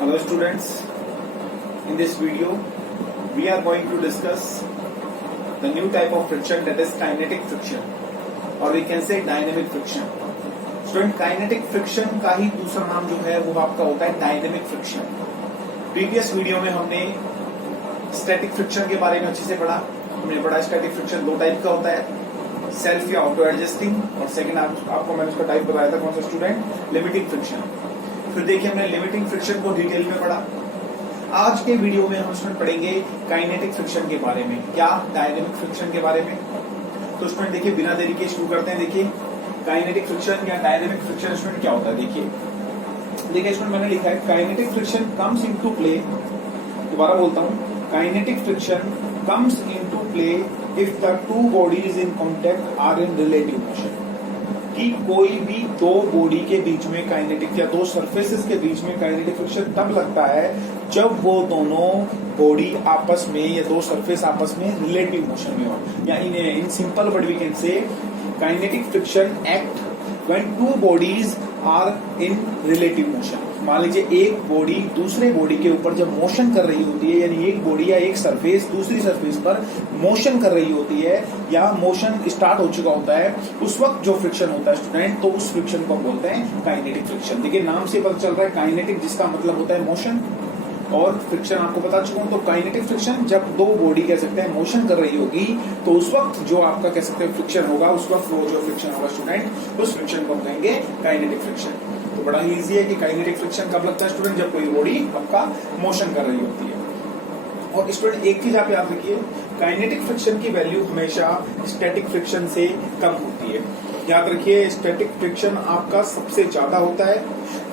Hello students, in this video we are going to discuss the new type of friction, that is kinetic friction or we can say dynamic friction. Student, kinetic friction का ही दूसरा नाम जो है वो आपका होता है dynamic friction. Previous video में हमने स्टैटिक फ्रिक्शन के बारे में अच्छे से पढ़ा. हमने पढ़ा स्टैटिक फ्रिक्शन दो टाइप का होता है, सेल्फ या ऑटो एडजस्टिंग, और सेकंड आपको मैंने उसका टाइप बताया था कौन सा स्टूडेंट, लिमिटिंग फ्रिक्शन. फिर देखिए हमने लिमिटिंग फ्रिक्शन को डिटेल में पढ़ा. आज के वीडियो में हम स्टूडेंट पढ़ेंगे काइनेटिक फ्रिक्शन के बारे में या डायनेमिक फ्रिक्शन के बारे में. तो स्टूडेंट देखिए बिना देरी के शुरू करते हैं. देखिए काइनेटिक फ्रिक्शन या डायनेमिक फ्रिक्शन स्टूडेंट क्या होता है. देखिए स्टूडेंट मैंने लिखा है kinetic friction comes into play. दोबारा बोलता हूँ, kinetic friction comes into play if the two bodies in contact are in relative motion. कि कोई भी दो बॉडी के बीच में काइनेटिक या दो सरफेसेस के बीच में काइनेटिक फ्रिक्शन तब लगता है जब वो दोनों बॉडी आपस में या दो सरफेस आपस में रिलेटिव मोशन में हो. या in simple word we can say kinetic friction act when two bodies are in relative motion. मान लीजिए एक बॉडी दूसरे बॉडी के ऊपर जब मोशन कर रही होती है, यानी एक बॉडी या एक सरफेस दूसरी सरफेस पर मोशन कर रही होती है या मोशन स्टार्ट हो चुका होता है, उस वक्त जो फ्रिक्शन होता है स्टूडेंट, तो उस फ्रिक्शन को बोलते हैं काइनेटिक फ्रिक्शन. देखिए नाम से पता चल रहा है काइनेटिक, जिसका मतलब होता है मोशन, और फ्रिक्शन आपको बता चुका हूं. तो काइनेटिक फ्रिक्शन जब दो बॉडी कह सकते हैं मोशन कर रही होगी, तो उस वक्त जो आपका कह सकते हैं फ्रिक्शन होगा, उस वक्त वो जो फ्रिक्शन होगा स्टूडेंट, उस फ्रिक्शन को हम कहेंगे काइनेटिक फ्रिक्शन. तो बड़ा ही इजी है कि काइनेटिक फ्रिक्शन कब लगता है स्टूडेंट, जब कोई बॉडी आपका मोशन कर रही होती है. और स्टूडेंट एक चीज आप याद रखिए, काइनेटिक फ्रिक्शन की वैल्यू हमेशा स्टैटिक फ्रिक्शन से कम होती है. याद रखिए स्टैटिक फ्रिक्शन आपका सबसे ज्यादा होता है.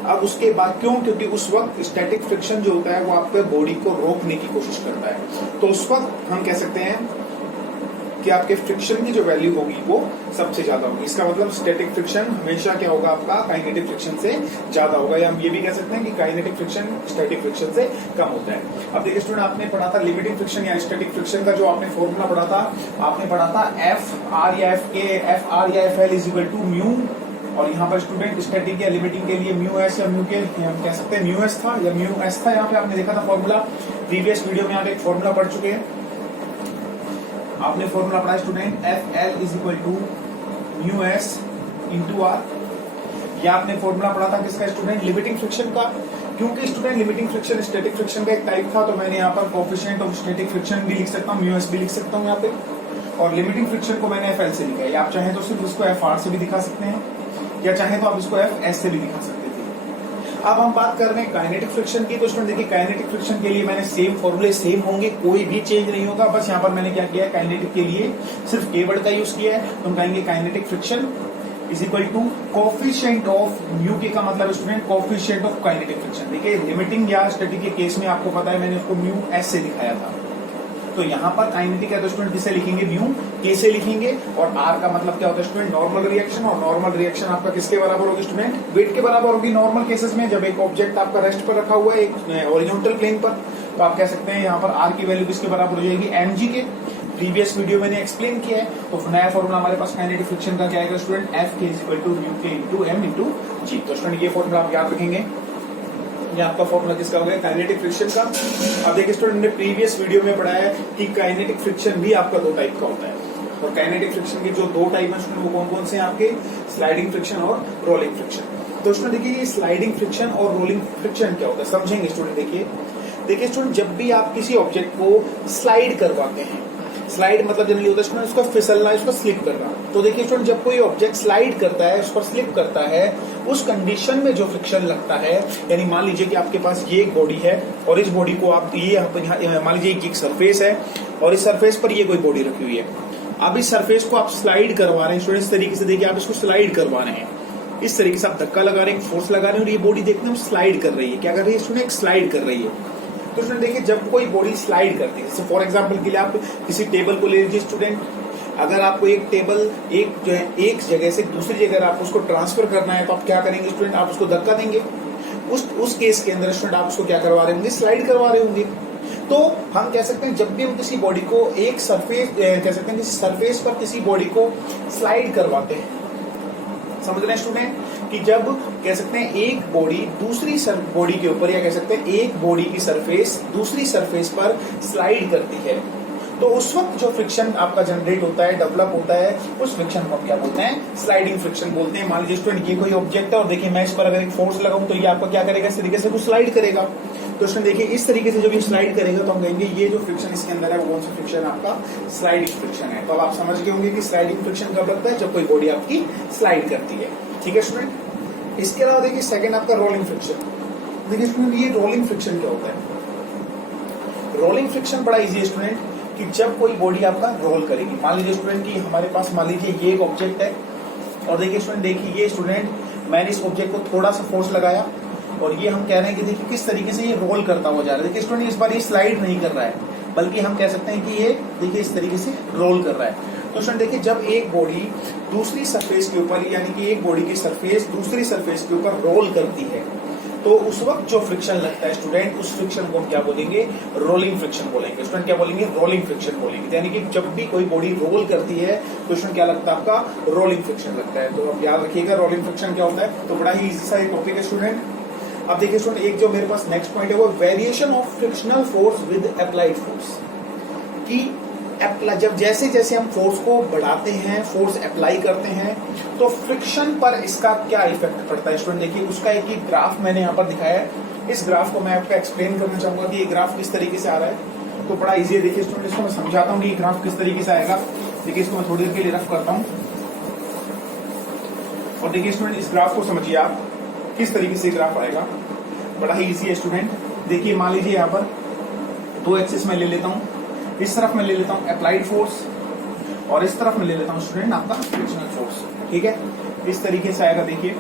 अब उसके बाद क्यों, क्योंकि उस वक्त स्टैटिक फ्रिक्शन जो होता है वो आपके बॉडी को रोकने की कोशिश करता है. तो उस वक्त हम कह सकते हैं कि आपके फ्रिक्शन की जो वैल्यू होगी वो सबसे ज्यादा होगी. इसका मतलब स्टैटिक फ्रिक्शन हमेशा क्या होगा आपका काइनेटिक फ्रिक्शन से ज्यादा होगा, या हम ये भी कह सकते हैं कि काइनेटिक फ्रिक्शन स्टैटिक फ्रिक्शन से कम होता है. अब देखिए स्टूडेंट, आपने पढ़ा था लिमिटिंग फ्रिक्शन या स्टैटिक फ्रिक्शन का जो आपने फॉर्मूला पढ़ा था, आपने पढ़ा था एफ आर या F L is equal to mu, और यहाँ पर स्टूडेंट स्टैटिक या लिमिटिंग के लिए म्यू एस या म्यू के हम कह सकते हैं म्यू एस था या म्यू एस था. यहाँ पे आपने देखा था फॉर्मूला, प्रीवियस वीडियो में आप एक फॉर्मूला पढ़ चुके हैं. आपने फॉर्मूला पढ़ा student F L is equal to mu S into R. या आपने फॉर्मूला पढ़ा था किसका स्टूडेंट, लिमिटिंग फ्रिक्शन का. क्योंकि student limiting friction static friction का एक टाइप था, तो मैंने यहाँ पर कोएफिशिएंट ऑफ स्टैटिक फ्रिक्शन भी लिख सकता हूँ, म्यू एस भी लिख सकता हूँ यहाँ पे, और लिमिटिंग फ्रिक्शन को मैंने एफ एल से लिखा है. आप चाहें तो सिर्फ इसको एफ आर से भी दिखा सकते हैं, या चाहें तो आप इसको एफ एस से भी दिखा सकते थे. अब हम बात कर रहे हैं काइनेटिक फ्रिक्शन की. तो स्टूडेंट देखिए काइनेटिक फ्रिक्शन के लिए मैंने सेम फॉर्मूले सेम होंगे, कोई भी चेंज नहीं होगा. बस यहाँ पर मैंने क्या किया है, काइनेटिक के लिए सिर्फ के वर्ड का यूज किया है. तो हम कहेंगे kinetic friction is equal to coefficient of mu K, का मतलब student coefficient of kinetic friction. देखिए लिमिटिंग या स्टैटिक के केस में आपको पता है मैंने उसको म्यू एस से दिखाया था. तो यहाँ पर काइनेटिक है तो स्टूडेंट किसे लिखेंगे, म्यू के से लिखेंगे. और आर का मतलब क्या होता है स्टूडेंट, नॉर्मल रिएक्शन. और नॉर्मल रिएक्शन आपका किसके बराबर होगी स्टूडेंट, वेट के बराबर होगी. नॉर्मल केसेस में जब एक ऑब्जेक्ट आपका रेस्ट पर रखा हुआ है एक हॉरिजॉन्टल प्लेन पर, तो आप कह सकते हैं यहाँ पर आर की वैल्यू किसके बराबर हो जाएगी, mg के. प्रीवियस वीडियो मैंने एक्सप्लेन किया है. तो नया फॉर्मूला हमारे पास काइनेटिक फ्रिक्शन का क्या आएगा स्टूडेंट, एफ के इज इक्वल टू म्यू के इंटू एम इंटू जी. तो स्टूडेंट ये फॉर्मूला आप याद रखेंगे. ये आपका फॉर्मूला किसका हो गया, काइनेटिक फ्रिक्शन का. अब देखिए स्टूडेंट ने प्रीवियस वीडियो में पढ़ा है कि काइनेटिक फ्रिक्शन भी आपका दो टाइप का होता है. और काइनेटिक फ्रिक्शन के जो दो टाइप है स्टूडेंट वो कौन कौन से हैं आपके, स्लाइडिंग फ्रिक्शन और रोलिंग फ्रिक्शन. तो स्टूडेंट देखिए ये स्लाइडिंग फ्रिक्शन और रोलिंग फ्रिक्शन क्या होता है समझेंगे स्टूडेंट. देखिए स्टूडेंट जब भी आप किसी ऑब्जेक्ट को स्लाइड करवाते हैं, स्लाइड मतलब जनरली होता है स्टूडेंट उसका फिसलना, उसका स्लिप करना. तो देखिए स्टूडेंट जब कोई ऑब्जेक्ट स्लाइड करता है, उस पर स्लिप करता है, उस कंडीशन में जो फ्रिक्शन लगता है, यानी मान लीजिए कि आपके पास ये एक बॉडी है और इस बॉडी को आप ये मान लीजिए एक सरफेस है और इस सरफेस पर ये कोई बॉडी रखी हुई है. अब इस सरफेस को आप स्लाइड करवा रहे हैं स्टूडेंट, इस तरीके से देखिए आप इसको स्लाइड करवा रहे हैं, इस तरीके से आप धक्का लगा रहे हैं, फोर्स लगा रहे हैं, और ये बॉडी देखते हैं स्लाइड कर रही है. क्या कर रही है स्टूडेंट, स्लाइड कर रही है. तो स्टूडेंट देखिए जब कोई बॉडी स्लाइड करती है, जैसे फॉर एग्जांपल के लिए आप किसी टेबल को ले लीजिए स्टूडेंट. अगर आपको एक टेबल एक जगह से दूसरी जगह आप उसको ट्रांसफर करना है, तो आप क्या करेंगे स्टूडेंट, आप उसको धक्का देंगे. उस केस के अंदर स्टूडेंट आप उसको क्या करवा रहे होंगे, स्लाइड करवा रहे होंगे. तो हम कह सकते हैं जब भी हम किसी बॉडी को एक सरफेस कह सकते हैं किसी सरफेस पर किसी बॉडी को स्लाइड करवाते हैं, समझ रहे हैं स्टूडेंट, कि जब कह सकते हैं एक बॉडी दूसरी बॉडी के ऊपर, या कह सकते हैं एक बॉडी की सरफेस दूसरी सरफेस पर स्लाइड करती है, तो उस वक्त जो फ्रिक्शन आपका जनरेट होता है, डेवलप होता है, उस फ्रिक्शन को हम क्या बोलते हैं? स्लाइडिंग फ्रिक्शन बोलते हैं। मान लीजिए स्टूडेंट ये कोई ऑब्जेक्ट है और देखिए मैं इस पर अगर एक फोर्स लगाऊं तो ये आपका क्या करेगा? इस तरीके से कुछ स्लाइड करेगा। तो स्टूडेंट देखिए इस तरीके से जब ये स्लाइड करेगा तो हम कहेंगे ये जो फ्रिक्शन इसके अंदर है वो कौन सा फ्रिक्शन आपका? स्लाइडिंग फ्रिक्शन है। तो अब आप समझ गए होंगे कि स्लाइडिंग फ्रिक्शन कब लगता है? जब कोई बॉडी आपकी स्लाइड करती है। ठीक है स्टूडेंट। इसके अलावा देखिए सेकंड आपका रोलिंग फ्रिक्शन। देखिए स्टूडेंट ये रोलिंग फ्रिक्शन क्या होता है? रोलिंग फ्रिक्शन बड़ा इजी है स्टूडेंट, कि जब कोई बॉडी आपका रोल करेगी, मान लीजिए स्टूडेंट कि हमारे पास मान लीजिए ये एक ऑब्जेक्ट है और देखिए स्टूडेंट देखिए ये स्टूडेंट मैंने इस ऑब्जेक्ट को थोड़ा सा फोर्स लगाया और ये हम कह रहे हैं कि देखिए किस तरीके से ये रोल करता हुआ जा रहा है। देखिए स्टूडेंट इस बार ये स्लाइड नहीं कर रहा है, बल्कि हम कह सकते हैं कि ये देखिए इस तरीके से रोल कर रहा है। तो स्टूडेंट देखिए जब एक बॉडी दूसरी सरफेस के ऊपर, यानी कि एक बॉडी की सरफेस दूसरी सरफेस के ऊपर रोल करती है, तो उस वक्त जो फ्रिक्शन लगता है स्टूडेंट, उस फ्रिक्शन को हम क्या बोलेंगे? रोलिंग फ्रिक्शन बोलेंगे। स्टूडेंट क्या बोलेंगे? रोलिंग फ्रिक्शन बोलेंगे। यानी कि जब भी कोई बॉडी रोल करती है तो स्टूडेंट क्या लगता है? आपका रोलिंग फ्रिक्शन लगता है। तो अब याद रखिएगा रोलिंग फ्रिक्शन क्या होता है। तो बड़ा ही इजी सा एक टॉपिक है स्टूडेंट। अब देखिए स्टूडेंट एक जो मेरे पास नेक्स्ट पॉइंट है वो variation of frictional force with applied force. कि जब जैसे जैसे हम फोर्स को बढ़ाते हैं, फोर्स अप्लाई करते हैं, तो फ्रिक्शन पर इसका क्या इफेक्ट पड़ता है स्टूडेंट। देखिए उसका एक ही ग्राफ मैंने यहाँ पर दिखाया है। इस ग्राफ को मैं आपको एक्सप्लेन करना चाहूंगा कि ये ग्राफ किस तरीके से आ रहा है। तो बड़ा इजी है। देखिए स्टूडेंट इसको मैं समझाता हूँ कि ये ग्राफ किस तरीके से आएगा। देखिए इसको मैं थोड़ी देर के लिए रफ करता हूँ और देखिए स्टूडेंट इस ग्राफ को समझिए आप किस तरीके से ग्राफ आएगा। बड़ा ही इजी है स्टूडेंट। देखिए मान लीजिए यहाँ पर दो एक्सिस में ले लेता हूँ, इस तरफ मैं ले लेता हूँ अप्लाइड फोर्स और इस तरफ मैं ले लेता हूँ स्टूडेंट आपका फ्रिक्शनल फोर्स। ठीक है, इस तरीके से आएगा। देखिए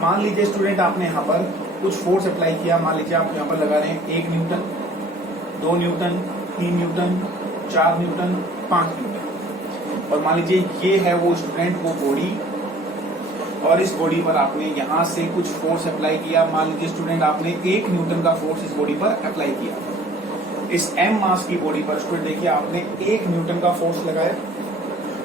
मान लीजिए स्टूडेंट आपने यहाँ पर कुछ फोर्स अप्लाई किया। मान लीजिए आप यहाँ पर लगा रहे हैं 1 Newton, 2 Newton, 3 Newton, 4 Newton, 5 Newton, और मान लीजिए ये है वो स्टूडेंट वो बॉडी, और इस बॉडी पर आपने यहाँ से कुछ फोर्स अप्लाई किया। मान लीजिए स्टूडेंट आपने 1 न्यूटन का फोर्स इस बॉडी पर अप्लाई किया। इस m मास की बॉडी पर स्टूडेंट देखिए आपने 1 न्यूटन का फोर्स लगाया,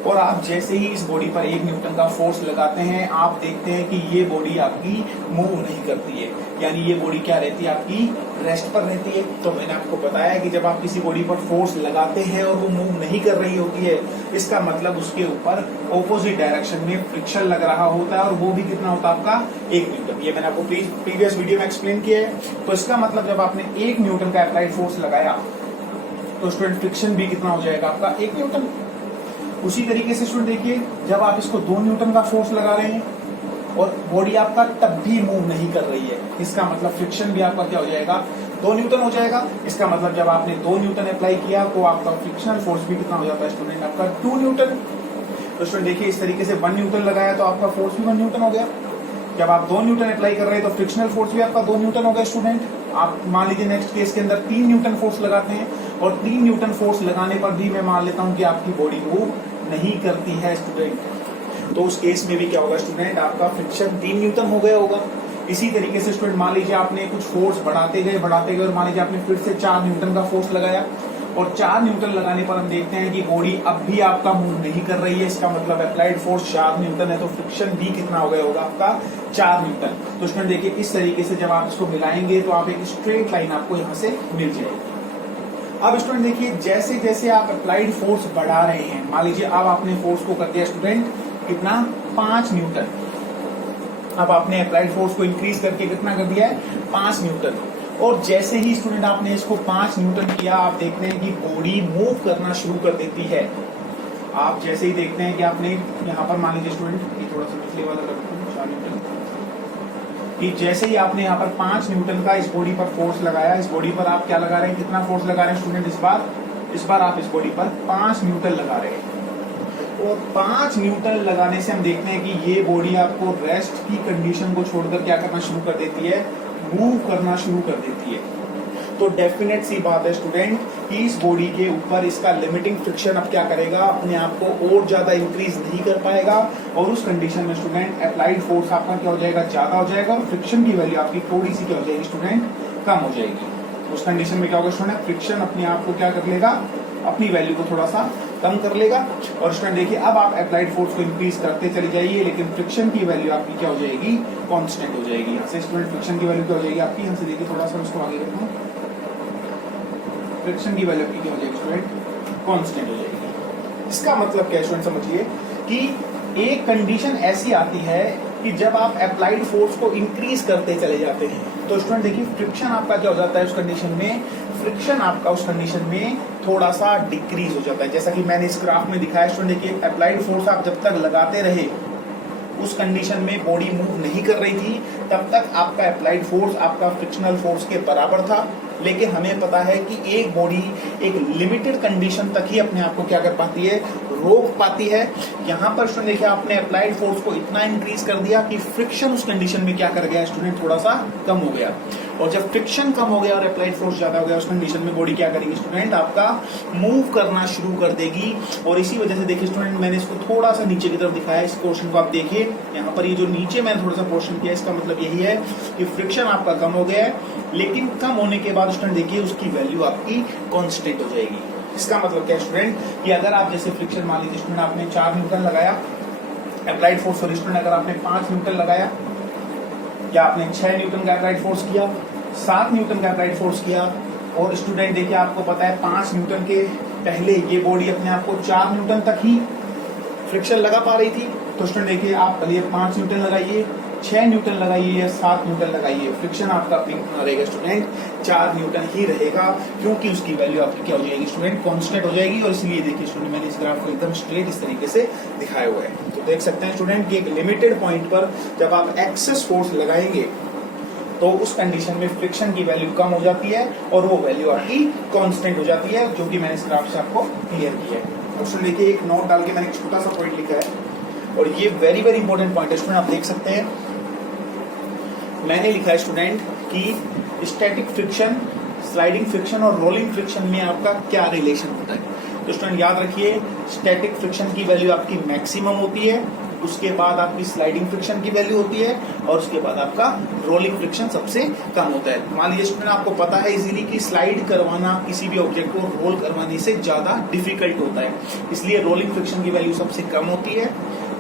और आप जैसे ही इस बॉडी पर 1 न्यूटन का फोर्स लगाते हैं आप देखते हैं कि ये बॉडी आपकी मूव नहीं करती है, यानी ये बॉडी क्या रहती है? आपकी रेस्ट पर रहती है। तो मैंने आपको बताया कि जब आप किसी बॉडी पर फोर्स लगाते हैं और वो मूव नहीं कर रही होती है, इसका मतलब उसके ऊपर ऑपोजिट डायरेक्शन में फ्रिक्शन लग रहा होता है, और वो भी कितना होता है? आपका 1 न्यूटन। ये मैंने आपको प्रीवियस वीडियो में एक्सप्लेन किया है। तो इसका मतलब जब आपने 1 न्यूटन का अप्लाइड फोर्स लगाया तो स्टूडेंट फ्रिक्शन भी कितना हो जाएगा? आपका 1 न्यूटन। उसी तरीके से स्टूडेंट देखिए जब आप इसको 2 न्यूटन का फोर्स लगा रहे हैं और बॉडी आपका तब भी मूव नहीं कर रही है, इसका मतलब फ्रिक्शन भी आपका क्या हो जाएगा? 2 न्यूटन हो जाएगा। इसका मतलब जब आपने 2 न्यूटन अप्लाई किया तो आपका फ्रिक्शनल फोर्स भी कितना हो जाता है स्टूडेंट? आपका 2 न्यूटन। तो स्टूडेंट देखिए इस तरीके से 1 न्यूटन लगाया तो आपका फोर्स भी 1 न्यूटन हो गया। जब आप 2 न्यूटन अप्लाई कर रहे हैं तो फ्रिक्शनल फोर्स भी आपका 2 न्यूटन हो गया स्टूडेंट। आप मान लीजिए नेक्स्ट केस के अंदर 3 न्यूटन फोर्स लगाते हैं, और 3 न्यूटन फोर्स लगाने पर भी मैं मान लेता हूं कि आपकी बॉडी मूव नहीं करती है स्टूडेंट। तो उस केस में भी क्या होगा स्टूडेंट? आपका फ्रिक्शन 3 न्यूटन हो गया होगा। इसी तरीके से स्टूडेंट मान लीजिए आपने कुछ फोर्स बढ़ाते गए और मान लीजिए आपने फिर से 4 न्यूटन का फोर्स लगाया, और 4 न्यूटन लगाने पर हम देखते हैं कि बॉडी अब भी आपका मूव नहीं कर रही है। इसका मतलब अप्लाइड फोर्स 4 न्यूटन है, तो फ्रिक्शन भी कितना हो गया होगा? आपका 4 न्यूटन। तो स्टूडेंट देखिए इस तरीके से जब आप इसको मिलाएंगे तो आप एक स्ट्रेट लाइन आपको यहाँ से मिल जाएगी। अब स्टूडेंट देखिए जैसे जैसे आप अप्लाइड फोर्स बढ़ा रहे हैं, मान लीजिए अब आपने फोर्स को कर दिया स्टूडेंट कितना? 5 न्यूटन। अब आपने अप्लाइड फोर्स को इंक्रीज करके कितना कर दिया है? 5 न्यूटन। और जैसे ही स्टूडेंट आपने इसको 5 न्यूटन किया, आप देखते हैं कि बॉडी मूव करना शुरू कर देती है। आप जैसे ही देखते हैं कि आपने यहाँ पर मान लीजिए स्टूडेंट ये थोड़ा सा पिछले वाला रखते हैं 4 न्यूटन, कि जैसे ही आपने यहाँ पर 5 न्यूटन का इस बॉडी पर फोर्स लगाया, इस बॉडी पर आप क्या लगा रहे हैं? कितना फोर्स लगा रहे हैं स्टूडेंट? इस बार आप इस बॉडी पर 5 न्यूटन लगा रहे हैं, और 5 न्यूटन लगाने से हम देखते हैं कि ये बॉडी आपको रेस्ट की कंडीशन को छोड़कर क्या करना शुरू कर देती है? मूव करना शुरू कर देती है। तो डेफिनेट सी बात है स्टूडेंट कि इस बॉडी के ऊपर इसका लिमिटिंग फ्रिक्शन अब क्या करेगा? अपने आप को और ज्यादा इंक्रीज नहीं कर पाएगा, और उस कंडीशन में स्टूडेंट अप्लाइड फोर्स आपका क्या हो जाएगा? ज्यादा हो जाएगा, और फ्रिक्शन की वैल्यू आपकी थोड़ी सी क्या हो जाएगी स्टूडेंट? कम हो जाएगी। उस कंडीशन में क्या होगा स्टूडेंट? फ्रिक्शन अपने आप को क्या कर लेगा? अपनी वैल्यू को थोड़ा सा कम कर लेगा। और स्टूडेंट देखिए अब आप अप्लाइड फोर्स को इंक्रीज करते चले जाइए, लेकिन फ्रिक्शन की वैल्यू आपकी क्या हो जाएगी, कांस्टेंट हो जाएगी। यहाँ से स्टूडेंट फ्रिक्शन की वैल्यू क्या हो जाएगी आपकी, यहाँ से देखिए थोड़ा सा उसको आगे रखना, फ्रिक्शन की वैल्यू आपकी क्या हो जाएगी स्टूडेंट, कांस्टेंट हो जाएगी। इसका मतलब क्या है स्टूडेंट, समझिए कि एक कंडीशन ऐसी आती है कि जब आप अप्लाइड फोर्स को इंक्रीज करते चले जाते हैं तो स्टूडेंट देखिए फ्रिक्शन आपका क्या हो जाता है उस कंडीशन में, फ्रिक्शन आपका उस कंडीशन में थोड़ा सा डिक्रीज हो जाता है। जैसा कि मैंने इस ग्राफ में दिखाया स्टूडेंट देखिए, अप्लाइड फोर्स आप जब तक लगाते रहे उस कंडीशन में बॉडी मूव नहीं कर रही थी तब तक आपका अप्लाइड फोर्स आपका फ्रिक्शनल फोर्स के बराबर था। लेकिन हमें पता है कि एक बॉडी एक लिमिटेड कंडीशन तक ही अपने आप को क्या कर पाती है, रोक पाती है। यहाँ पर स्टूडेंट देखिए आपने अप्लाइड फोर्स को इतना इंक्रीज कर दिया कि फ्रिक्शन उस कंडीशन में क्या कर गया स्टूडेंट, थोड़ा सा कम हो गया। और जब फ्रिक्शन कम हो गया और अप्लाइड फोर्स ज्यादा हो गया उस कंडीशन में बॉडी क्या करेगी स्टूडेंट, आपका मूव करना शुरू कर देगी। और इसी वजह से देखिए स्टूडेंट मैंने इसको थोड़ा सा नीचे की तरफ दिखाया, इस पोर्शन को आप देखिए यहाँ पर, ये जो नीचे मैंने थोड़ा सा पोर्शन किया इसका मतलब यही है कि फ्रिक्शन आपका कम हो गया है, लेकिन कम होने के बाद स्टूडेंट देखिए उसकी वैल्यू आपकी कांस्टेंट हो जाएगी। इसका मतलब क्या स्टूडेंट, कि अगर आप जैसे फ्रिक्शन मान लीजिए स्टूडेंट आपने 4 न्यूटन लगाया अप्लाइड फोर्स, सॉरी स्टूडेंट अगर आपने 5 न्यूटन लगाया या आपने 6 न्यूटन का अप्लाइड फोर्स किया, 7 न्यूटन का अप्लाइड फोर्स किया, और स्टूडेंट देखिए आपको पता है 5 न्यूटन के पहले ये बॉडी अपने आप को 4 न्यूटन तक ही फ्रिक्शन लगा पा रही थी, तो स्टूडेंट देखिए आप पहले 5 न्यूटन लगाइए, 6 न्यूटन लगाइए या 7 न्यूटन लगाइए, फ्रिक्शन आपका कितना रहेगा स्टूडेंट, 4 न्यूटन ही रहेगा, क्योंकि उसकी वैल्यू आपकी क्या हो जाएगी स्टूडेंट, कांस्टेंट हो जाएगी। और इसलिए देखिए स्टूडेंट मैंने इस ग्राफ को एकदम स्ट्रेट इस तरीके से दिखाया हुआ है। तो देख सकते हैं स्टूडेंट कि एक लिमिटेड पॉइंट पर जब आप एक्सेस फोर्स लगाएंगे तो उस कंडीशन में फ्रिक्शन की वैल्यू कम हो जाती है और वो वैल्यू आपकी कांस्टेंट हो जाती है, जो कि मैंने इस ग्राफ से आपको क्लियर किया है। ऑप्शन देखिए एक नोट डाल के मैंने एक छोटा सा पॉइंट लिखा है और ये वेरी वेरी इंपॉर्टेंट पॉइंट है स्टूडेंट, आप देख सकते हैं मैंने लिखा है स्टूडेंट कि स्टैटिक फ्रिक्शन, स्लाइडिंग फ्रिक्शन और रोलिंग फ्रिक्शन में आपका क्या रिलेशन होता है। तो स्टूडेंट याद रखिए स्टैटिक फ्रिक्शन की वैल्यू आपकी मैक्सिमम होती है, उसके बाद आपकी स्लाइडिंग फ्रिक्शन की वैल्यू होती है और उसके बाद आपका रोलिंग फ्रिक्शन सबसे कम होता है। मान लीजिए स्टूडेंट आपको पता है इजीली कि स्लाइड करवाना किसी भी ऑब्जेक्ट को रोल करवाने से ज्यादा डिफिकल्ट होता है, इसलिए रोलिंग फ्रिक्शन की वैल्यू सबसे कम होती है,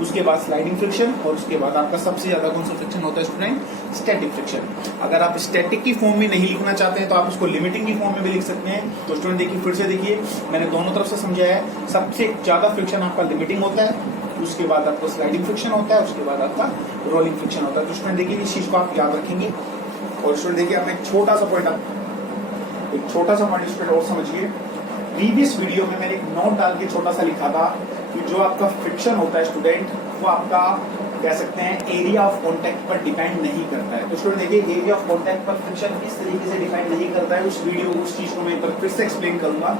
उसके बाद स्लाइडिंग फ्रिक्शन और उसके बाद आपका सबसे ज्यादा कौन सा फ्रिक्शन होता है स्टूडेंट, स्टैटिक फ्रिक्शन। अगर आप स्टैटिक की फॉर्म में नहीं लिखना चाहते हैं तो आप इसको लिमिटिंग की फॉर्म में भी लिख सकते हैं। तो स्टूडेंट देखिए फिर से देखिए मैंने दोनों तरफ से समझाया है, सबसे ज्यादा फ्रिक्शन आपका लिमिटिंग होता है, उसके बाद आपको स्लाइडिंग फ्रिक्शन होता है, उसके बाद आपका रोलिंग फ्रिक्शन होता है। तो स्टूडेंट देखिए इस चीज को आप याद रखेंगे। और स्टूडेंट देखिए आपने एक छोटा सा पॉइंट स्टूडेंट और समझिए, प्रीवियस वीडियो में मैंने एक नोट डाल के छोटा सा लिखा था कि जो आपका फ्रिक्शन होता है स्टूडेंट वो आपका कह सकते हैं एरिया ऑफ कॉन्टैक्ट पर डिपेंड नहीं करता है। तो स्टूडेंट देखिए एरिया ऑफ कॉन्टैक्ट पर फ्रिक्शन किस तरीके से डिपेंड नहीं करता है, उस वीडियो उस चीज को मैं एक बार फिर से एक्सप्लेन करूंगा।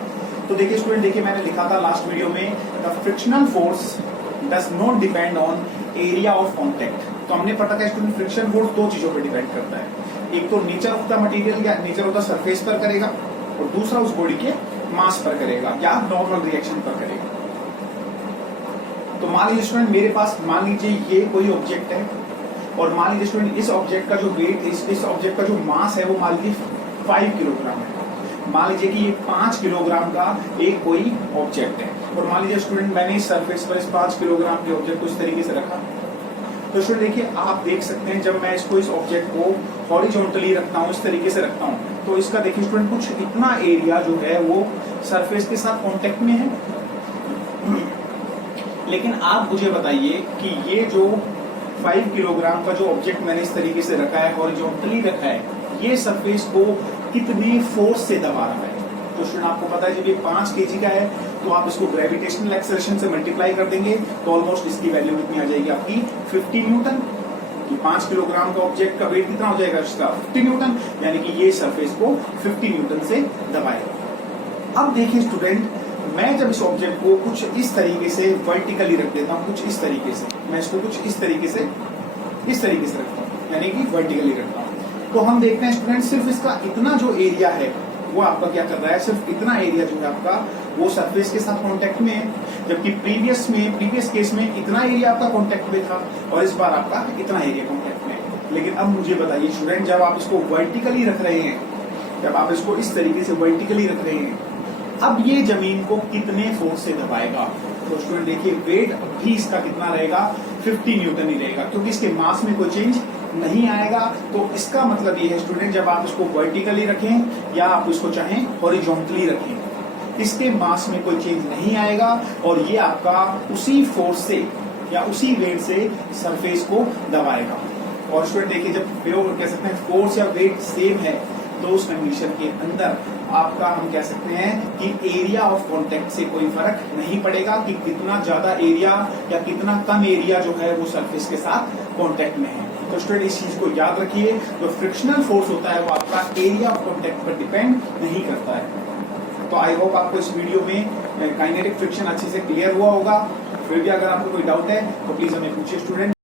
तो देखिए स्टूडेंट देखिए मैंने लिखा था लास्ट वीडियो में the frictional force does not depend on area of contact. तो हमने पता था स्टूडेंट फ्रिक्शन फोर्स दो चीजों पर डिपेंड करता है, एक तो नेचर ऑफ द मटेरियल या नेचर ऑफ द सरफेस पर करेगा और दूसरा उस बॉडी के मास पर करेगा या नॉर्मल रिएक्शन पर करेगा। तो मान लीजिए स्टूडेंट मेरे पास मान लीजिए ये कोई ऑब्जेक्ट है और मान लीजिए स्टूडेंट इस ऑब्जेक्ट का जो वेट, इस ऑब्जेक्ट का जो मास है वो मान लीजिए 5 किलोग्राम है। मान लीजिए कि ये 5 किलोग्राम का एक कोई ऑब्जेक्ट है और मान लीजिए स्टूडेंट मैंने इस सरफेस पर इस 5 किलोग्राम के ऑब्जेक्ट को इस तरीके से रखा। तो स्टूडेंट देखिए आप देख सकते हैं जब मैं इसको इस ऑब्जेक्ट को हॉरिजॉन्टली रखता हूँ, इस तरीके से रखता हूँ, तो इसका देखिए स्टूडेंट कुछ इतना एरिया जो है वो सरफेस के साथ कांटेक्ट में है। लेकिन आप मुझे बताइए कि ये जो 5 किलोग्राम का जो ऑब्जेक्ट मैंने इस तरीके से रखा है, हॉरिजॉन्टली रखा है, ये सरफेस को कितनी फोर्स से दबा रहा है। तो स्टूडेंट आपको पता है जब ये 5 केजी का है तो आप इसको ग्रेविटेशनल एक्सेलरेशन से मल्टीप्लाई कर देंगे तो ऑलमोस्ट इसकी वैल्यू कितनी आ जाएगी आपकी 50 न्यूटन। तो 5 किलोग्राम का ऑब्जेक्ट का वेट कितना हो जाएगा इसका 50 न्यूटन, यानी कि ये सरफेस को 50 न्यूटन से दबाएगा। अब देखिए स्टूडेंट मैं जब इस ऑब्जेक्ट को कुछ इस तरीके से वर्टिकली रख देता हूँ, कुछ इस तरीके से, मैं इसको कुछ इस तरीके से रखता हूँ, यानी कि वर्टिकली रखता हूँ, तो हम देखते हैं स्टूडेंट सिर्फ इसका इतना जो एरिया है वो आपका क्या कर रहा है, सिर्फ इतना एरिया जो है आपका वो सरफेस के साथ कांटेक्ट में है, जबकि प्रीवियस केस में इतना एरिया आपका कांटेक्ट में था और इस बार आपका इतना एरिया कांटेक्ट में है। लेकिन अब मुझे बताइए स्टूडेंट जब आप इसको वर्टिकली रख रहे हैं, जब आप इसको इस तरीके से वर्टिकली रख रहे हैं अब ये जमीन को कितने फोर्स से दबाएगा। तो स्टूडेंट देखिए वेट भी इसका कितना रहेगा, 50 न्यूटन ही रहेगा, क्योंकि इसके मास में कोई चेंज नहीं आएगा। तो इसका मतलब ये है स्टूडेंट, जब आप इसको वर्टिकली रखें या आप इसको चाहें हॉरिजॉन्टली रखें, इसके मास में कोई चेंज नहीं आएगा और ये आपका उसी फोर्स से या उसी वेट से सरफेस को दबाएगा। और स्टूडेंट देखिए जब कह सकते हैं फोर्स या वेट सेम है, तो उस कंडीशन के अंदर आपका हम कह सकते हैं कि एरिया ऑफ कांटेक्ट से कोई फर्क नहीं पड़ेगा कि कितना ज्यादा एरिया या कितना कम एरिया जो है वो सरफेस के साथ कांटेक्ट में है। तो स्टूडेंट इस चीज को याद रखिए, जो फ्रिक्शनल फोर्स होता है वो आपका एरिया ऑफ कांटेक्ट पर डिपेंड नहीं करता है। तो आई होप आपको इस वीडियो में काइनेटिक फ्रिक्शन अच्छे से क्लियर हुआ होगा। फिर भी अगर आपको कोई डाउट है तो प्लीज हमें पूछिए स्टूडेंट।